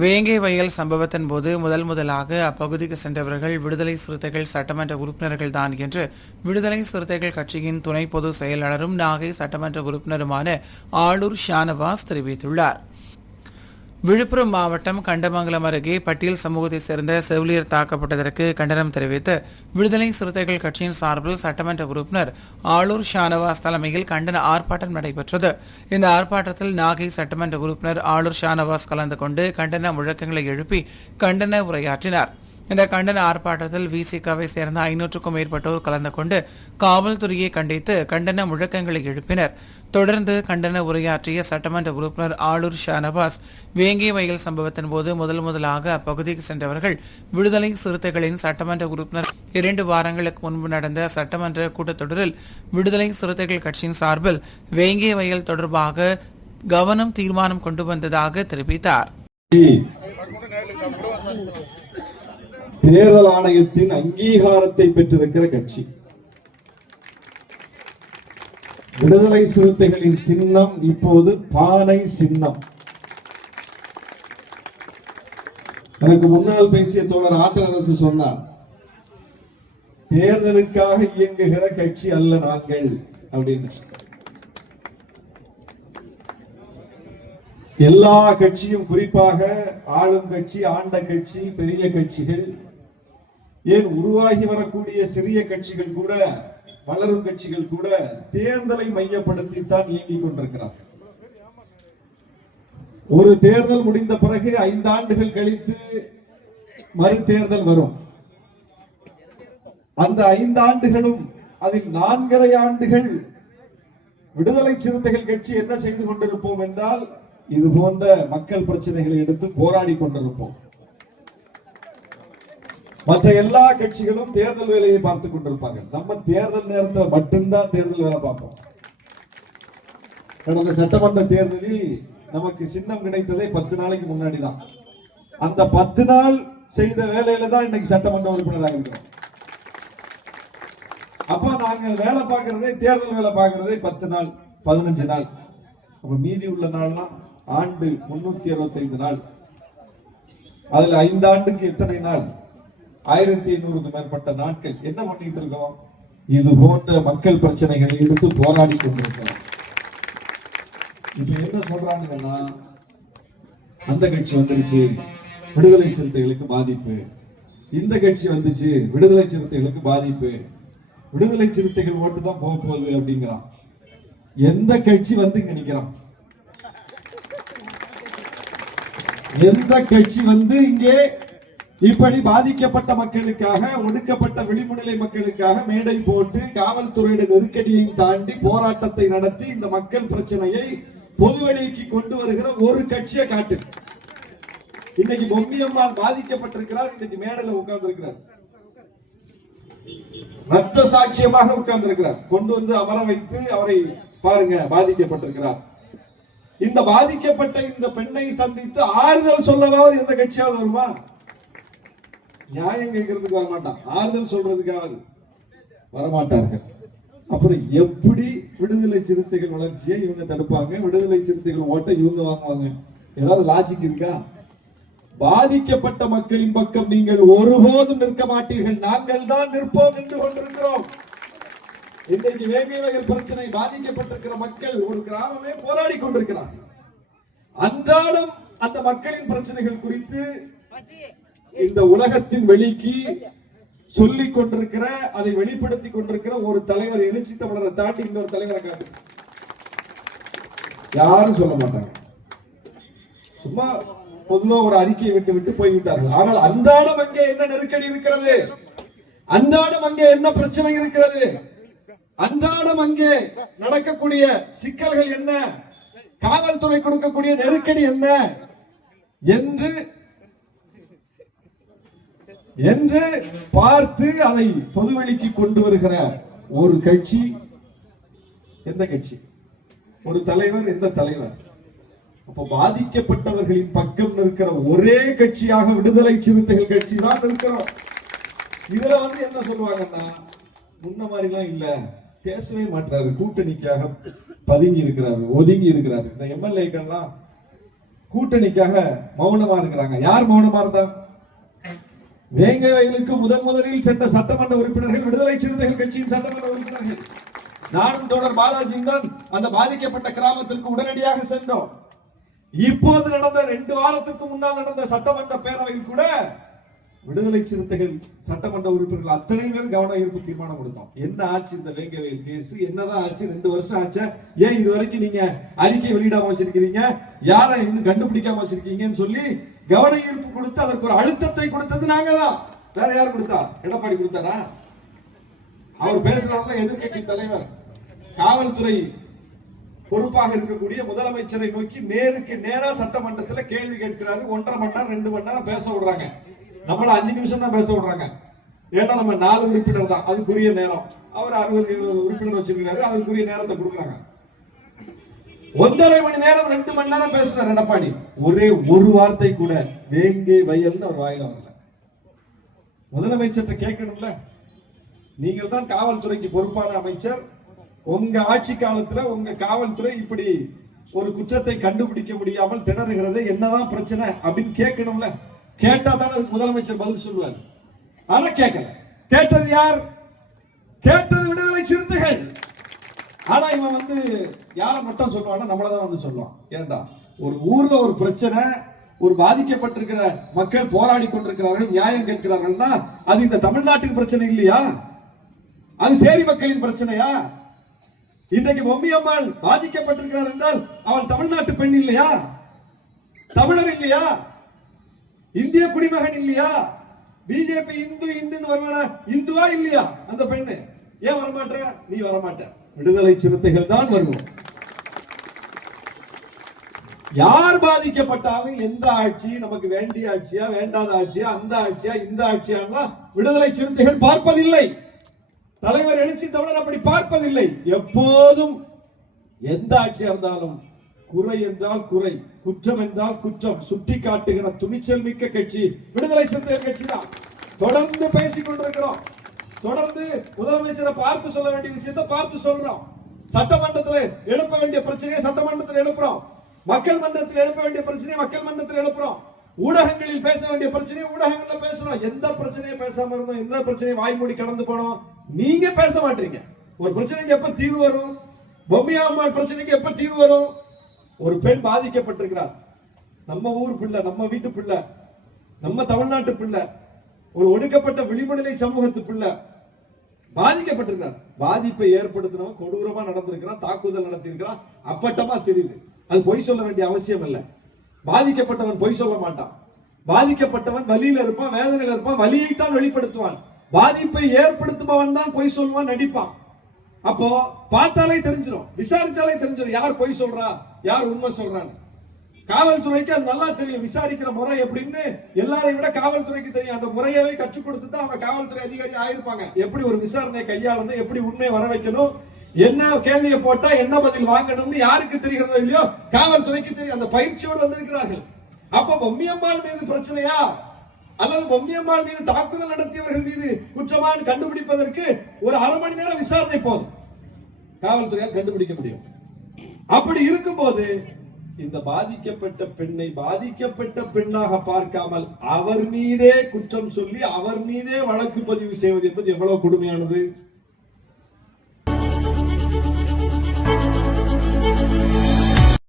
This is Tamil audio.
வேங்கை வயல் சம்பவத்தின் போது முதல் முதலாக அப்பகுதிக்கு சென்றவர்கள் விடுதலை சிறுத்தைகள் சட்டமன்ற உறுப்பினர்கள் தான் என்று விடுதலை சிறுத்தைகள் கட்சியின் துணை பொதுச் செயலாளரும் நாகை சட்டமன்ற உறுப்பினருமான ஆளூர் ஷானவாஸ் தெரிவித்துள்ளார். விழுப்புரம் மாவட்டம் கண்டமங்கலம் அருகே பட்டியல் சமூகத்தைச் சேர்ந்த செவிலியர் தாக்கப்பட்டதற்கு கண்டனம் தெரிவித்து விடுதலை சிறுத்தைகள் கட்சியின் சார்பில் சட்டமன்ற உறுப்பினர் ஆளூர் ஷானவாஸ் தலைமையில் கண்டன ஆர்ப்பாட்டம் நடைபெற்றது. இந்த ஆர்ப்பாட்டத்தில் நாகை சட்டமன்ற உறுப்பினர் ஆளூர் ஷானவாஸ் கலந்து கொண்டு கண்டன முழக்கங்களை எழுப்பி கண்டன உரையாற்றினார். இந்த கண்டன ஆர்ப்பாட்டத்தில் விசிகாவை சேர்ந்த ஐநூற்றுக்கும் மேற்பட்டோர் கலந்து கொண்டு காவல்துறையை கண்டித்து கண்டன முழக்கங்களை எழுப்பினர். தொடர்ந்து கண்டன உரையாற்றிய சட்டமன்ற உறுப்பினர் ஆளூர் ஷானவாஸ் வேங்கை வயல் சம்பவத்தின் போது முதல் முதலாக அப்பகுதிக்கு சென்றவர்கள் விடுதலை சிறுத்தைகளின் சட்டமன்ற உறுப்பினர். இரண்டு வாரங்களுக்கு முன்பு நடந்த சட்டமன்ற கூட்டத்தொடரில் விடுதலை சிறுத்தைகள் கட்சியின் சார்பில் வேங்கை வயல் தொடர்பாக கவனம் தீர்மானம் கொண்டு வந்ததாக தெரிவித்தார். தேர்தல் ஆணையத்தின் அங்கீகாரத்தை பெற்றிருக்கிற கட்சி. விடுதலை சிறுத்தைகளின் சின்னம் இப்போது பானை சின்னம். எனக்கு முன்னால் பேசிய தோழர் அரசு சொன்னார் தேர்தலுக்காக இயங்குகிற கட்சி அல்ல நாங்கள் அப்படின்னு. எல்லா கட்சியும் குறிப்பாக ஆளும் கட்சி ஆண்ட கட்சி பெரிய கட்சிகள் ஏன் உருவாகி வரக்கூடிய சிறிய கட்சிகள் கூட வளரும் கட்சிகள் கூட தேர்தலை மையப்படுத்தி தான் இயங்கிக் கொண்டிருக்கிறார் ஒரு தேர்தல் முடிந்த பிறகு ஐந்து ஆண்டுகள் கழித்து மறு தேர்தல் வரும். அந்த ஐந்து ஆண்டுகளும் அதில் நான்கரை ஆண்டுகள் விடுதலை சிறுத்தைகள் கட்சி என்ன செய்து கொண்டிருப்போம் என்றால் இது போன்ற மக்கள் பிரச்சனைகளை எடுத்து போராடி கொண்டிருப்போம். மற்ற எல்லா கட்சிகளும் தேர்தல் வேலையை பார்த்து கொண்டிருப்பாங்க நம்ம தேர்தல் நேரத்தில் மட்டும்தான் தேர்தல் வேலை பார்ப்போம். கடந்த சட்டமன்ற தேர்தலில் நமக்கு சின்னம் கிடைத்ததே பத்து நாளைக்கு முன்னாடி தான் அந்த பத்து நாள் செய்த வேலையில தான் இன்னைக்கு சட்டமன்ற உறுப்பினராக இருக்கிறோம் அப்ப நாங்க வேலை பார்க்கறதே தேர்தல் வேலை பார்க்கறதே பத்து நாள் பதினஞ்சு நாள். அப்ப மீதி உள்ள நாள்லாம் ஆண்டு முன்னூத்தி அறுபத்தைந்து நாள். அதுல ஐந்து ஆண்டுக்கு எத்தனை நாள்? ஆயிரத்தி ஐநூறுக்கு மேற்பட்ட நாட்கள் என்ன பண்ணிட்டு இருக்கோம்? இது போன்ற மக்கள் பிரச்சனைகளை எடுத்து போராடி கொண்டிருக்கிறோம். இப்ப என்ன சொல்றாங்கன்னா அந்த கட்சி வந்துருச்சு விடுதலை சிறுத்தைகளுக்கு பாதிப்பு. இந்த கட்சி வந்துச்சு விடுதலை சிறுத்தைகளுக்கு பாதிப்பு. விடுதலை சிறுத்தைகள் ஓட்டு தான் போக போகுது அப்படிங்கிறான். எந்த கட்சி வந்து இங்க நிக்கிறான் எந்த கட்சி வந்து இங்கே இப்படி பாதிக்கப்பட்ட மக்களுக்காக ஒடுக்கப்பட்ட விளிம்புநிலை மக்களுக்காக மேடை போட்டு காவல்துறையுடைய நெருக்கடியையும் தாண்டி போராட்டத்தை நடத்தி இந்த மக்கள் பிரச்சனையை பொதுவெளிக்கு கொண்டு வருகிற ஒரு கட்சியை காட்டு இன்னைக்கு பொம்மியம்மாள் பாதிக்கப்பட்டிருக்கிறார் இன்னைக்கு மேடையில உட்கார்ந்திருக்கிறார். ரத்த சாட்சியமாக உட்கார்ந்து இருக்கிறார் கொண்டு வந்து அமர வைத்து அவரை பாருங்க பாதிக்கப்பட்டிருக்கிறார். இந்த பாதிக்கப்பட்ட இந்த பெண்ணை சந்தித்து ஆறுதல் சொல்லவாவது எந்த கட்சியாவது வருமா? நியாயம் கேட்கறதுக்கு வரமாட்டான் ஆறுதல் சொல்றதுக்காவது வரமாட்டார்கள். அப்புறம் எப்படி விடுதலை சிறுத்தைகள் வளர்ச்சியை இவங்க தடுப்பாங்க? விடுதலை சிறுத்தைகள் ஓட்ட இவங்க வாங்குவாங்க? ஏதாவது லாஜிக் இருக்கா? பாதிக்கப்பட்ட மக்களின் பக்கம் நீங்கள் ஒருபோதும் நிற்க மாட்டீர்கள். நாங்கள் தான் நிற்போம் என்று கொண்டிருக்கிறோம். இன்றைக்கு வேங்கை வகை பிரச்சனை பாதிக்கப்பட்டிருக்கிற மக்கள் ஒரு கிராமமே போராடி கொண்டிருக்கிறார் அன்றாடம் அந்த மக்களின் பிரச்சனைகள் குறித்து இந்த உலகத்தின் வெளிக்கு சொல்லிக் கொண்டிருக்கிற அதை வெளிப்படுத்தி கொண்டிருக்கிற ஒரு தலைவர் எழுச்சி தமிழரை தாண்டி இன்னொரு தலைவரை காட்டு யாரும் சொல்ல மாட்டாங்க. சும்மா பொதுவா ஒரு அறிக்கையை விட்டு விட்டு போய்விட்டார்கள் ஆனால் அன்றாடம் அங்கே என்ன நெருக்கடி இருக்கிறது? அன்றாடம் அங்கே என்ன பிரச்சனை இருக்கிறது? அன்றாடம் அங்கே நடக்கக்கூடிய சிக்கல்கள் என்ன? காவல்துறை கொடுக்கக்கூடிய நெருக்கடி என்ன? என்று என்று பார்த்து அதை பொதுவெளிக்கு கொண்டு வருகிற ஒரு கட்சி. எந்த கட்சி? ஒரு தலைவர் எந்த தலைவர்? அப்ப பாதிக்கப்பட்டவர்களின் பக்கம் நிற்கிற ஒரே கட்சியாக விடுதலை சிறுத்தைகள் கட்சி தான் இருக்கிறோம் இதுல வந்து என்ன சொல்லுவாங்கன்னா முன்ன மாதிரிலாம் இல்ல. பேசவே மாட்டாரு கூட்டணிக்காக பதுங்கி இருக்கிறாரு ஒதுங்கி இருக்கிறாரு. இந்த எம்எல்ஏக்கள்லாம் கூட்டணிக்காக மௌனமா இருக்கிறாங்க. யார் மௌனமா இருந்தா? வேங்கை வயலுக்கு முதன் முதலில் சென்ற சட்டமன்ற உறுப்பினர்கள் விடுதலை சிறுத்தைகள் கட்சியின் சட்டமன்ற உறுப்பினர்கள். நானும் தோழர் பாலாஜியும் தான் அந்த பாதிக்கப்பட்ட கிராமத்திற்கு உடனடியாக சென்றோம். இப்போது நடந்த ரெண்டு வாரத்துக்கு முன்னால் நடந்த சட்டமன்ற பேரவையில் கூட விடுதலை சிறுத்தைகள் சட்டமன்ற உறுப்பினர்கள் அத்தனை பேர் கவன ஈர்ப்பு தீர்மானம் கொடுத்தோம். என்ன ஆச்சு இந்த வேங்கவேல் கேஸ்? என்னதான் ஆச்சு? ரெண்டு வருஷம் ஆச்சா? ஏன் இது வரைக்கும் நீங்க அறிக்கை வெளியிடாம வச்சிருக்கீங்க யாரை இன்னும் கண்டுபிடிக்காம வச்சிருக்கீங்கன்னு சொல்லி கவன ஈர்ப்பு கொடுத்து அதற்கு ஒரு அழுத்தத்தை கொடுத்தது நாங்க தான் வேற யார் கொடுத்தா? எடப்பாடி கொடுத்தாரா? அவர் பேசுறவங்க எதிர்கட்சி தலைவர். காவல்துறை பொறுப்பாக இருக்கக்கூடிய முதலமைச்சரை நோக்கி நேருக்கு நேரா சட்டமன்றத்துல கேள்வி கேட்கிறாரு. ஒன்றரை மணி நேரம் ரெண்டு மணி நேரம் பேச விடுறாங்க. நம்மள அஞ்சு நிமிஷம் தான் பேச விடுறாங்க. ஏன்னா நம்ம நாலு உறுப்பினர் தான். அதுக்குரிய நேரம். அவர் அறுபது எழுபது உறுப்பினர் வச்சிருக்கிறாரு. அதுக்குரிய நேரத்தை கொடுக்குறாங்க. ஒன்றரை மணி நேரம் ரெண்டு மணி நேரம் பேசினார் எடப்பாடி ஒரே ஒரு வார்த்தை கூட வேங்கை வயல்னு அவர் வாயில வரல. முதலமைச்சர்கிட்ட கேட்கணும்ல? நீங்கள் தான் காவல்துறைக்கு பொறுப்பான அமைச்சர். உங்க ஆட்சி காலத்துல உங்க காவல்துறை இப்படி ஒரு குற்றத்தை கண்டுபிடிக்க முடியாமல் திணறுகிறது என்னதான் பிரச்சனை அப்படின்னு கேட்கணும்ல? கேட்டா தான் அதுக்கு முதலமைச்சர் பதில் சொல்லுவார். ஆனா கேட்கல. கேட்டது யார்? கேட்டது விடுதலை சிறுத்தைகள். ஆனா இவன் வந்து யாரை மட்டும் சொல்லுவான்னா நம்மள தான் வந்து சொல்லுவான். ஏன்டா? ஒரு ஊர்ல ஒரு பிரச்சனை ஒரு பாதிக்கப்பட்டிருக்கிற மக்கள் போராடி கொண்டிருக்கிறார்கள் நியாயம் கேட்கிறார்கள்னா அது இந்த தமிழ்நாட்டின் பிரச்சனை இல்லையா? அது சேரி மக்களின் பிரச்சனையா? இன்றைக்கு பொம்மி அம்மாள் பாதிக்கப்பட்டிருக்கிறார் என்றால் அவள் தமிழ்நாட்டு பெண் இல்லையா? தமிழர் இல்லையா? இந்திய குடிமகன் இல்லையா? பிஜேபி இந்து இந்துன்னு வருவானா? இந்துவா இல்லையா அந்த பெண்ணு? ஏன் வரமாட்ட? நீ வரமாட்ட. விடுதலை சிறுத்தைகள் தான் வருவோம். யார் பாதிக்கப்பட்டாலும் எந்த ஆட்சி? நமக்கு வேண்டிய ஆட்சியா வேண்டாத ஆட்சியா அந்த ஆட்சியா இந்த ஆட்சியா விடுதலை சிறுத்தைகள் பார்ப்பதில்லை. தலைவர் எழுச்சி தமிழர் அப்படி பார்ப்பதில்லை. எப்போதும் எந்த ஆட்சியா இருந்தாலும் குறை என்றால் குறை குற்றம் என்றால் குற்றம் சுட்டி காட்டுகிற துணிச்சல் மிக்க கட்சி விடுதலை சிறுத்தைகள் கட்சி தான். தொடர்ந்து பேசிக் கொண்டிருக்கிறோம். தொடர்ந்து முதலமைச்சரை பார்த்து சொல்ல வேண்டிய விஷயத்தை பார்த்து சொல்றோம். சட்டமன்றத்துல எழுப்ப வேண்டிய பிரச்சனையை சட்டமன்றத்தில் எழுப்புறோம். மக்கள் மன்றத்தில் எழுப்ப வேண்டிய பிரச்சனையை மக்கள் மன்றத்தில் எழுப்புறோம். ஊடகங்களில் பேச வேண்டிய பிரச்சனையை ஊடகங்கள்ல பேசுறோம். எந்த பிரச்சனையும் பேசாம இருந்தோம்? எந்த பிரச்சனையும் வாய்மூடி கடந்து போனோம்? நீங்க பேச மாட்டீங்க. ஒரு பிரச்சனைக்கு எப்ப தீர்வு வரும்? பொம்மியா அம்மா பிரச்சனைக்கு எப்ப தீர்வு வரும்? ஒரு பெண் பாதிக்கப்பட்டிருக்கிறார். நம்ம ஊர் பிள்ளை நம்ம வீட்டு பிள்ளை நம்ம தமிழ்நாட்டு பிள்ளை. ஒரு ஒடுக்கப்பட்ட விளிம்புநிலை சமூகத்துக்குள்ள பிள்ளை பாதிக்கப்பட்டிருக்கிறார். பாதிப்பை ஏற்படுத்தினவன் கொடூரமா நடந்திருக்கிறான் தாக்குதல் நடத்தியிருக்கிறான் அப்பட்டமா தெரியுது. அது பொய் சொல்ல வேண்டிய அவசியம் இல்லை. பாதிக்கப்பட்டவன் பொய் சொல்ல மாட்டான். பாதிக்கப்பட்டவன் வலியில இருப்பான் வேதனையில இருப்பான் வலியைத்தான் வெளிப்படுத்துவான். பாதிப்பை ஏற்படுத்துபவன் தான் பொய் சொல்லுவான் நடிப்பான். அப்போ பார்த்தாலே தெரிஞ்சிடும் விசாரிச்சாலே தெரிஞ்சிடும் யார் பொய் சொல்றா யார் உண்மை சொல்றான்னு. காவல்துறைக்கு அது நல்லா தெரியும். விசாரிக்கிற முறை எப்படின்னு எல்லாரையும் விட காவல்துறைக்கு தெரியும். அந்த முறையவே கற்றுக் கொடுத்து தான் அவங்க காவல்துறை அதிகாரி ஆயிருப்பாங்க. எப்படி ஒரு விசாரணையை கையாளணும்? எப்படி உண்மை வர வைக்கணும்? என்ன கேள்வியை போட்டா என்ன பதில் வாங்கணும்னு யாருக்கு தெரிகிறதோ இல்லையோ காவல்துறைக்கு தெரியும். அந்த பயிற்சியோடு வந்திருக்கிறார்கள். அப்ப பொம்மியம்மாள் மீது பிரச்சனையா? அல்லது பொம்மியம்மாள் மீது தாக்குதல் நடத்தியவர்கள் மீது குற்றமான் கண்டுபிடிப்பதற்கு ஒரு அரை மணி நேரம் விசாரணை போதும். காவல்துறையால் கண்டுபிடிக்க முடியும். அப்படி இருக்கும்போது இந்த பாதிக்கப்பட்ட பெண்ணை பாதிக்கப்பட்ட பெண்ணாக பார்க்காமல் அவர் மீதே குற்றம் சொல்லி அவர் மீதே வழக்கு பதிவு செய்வது என்பது எவ்வளவு கொடுமையானது?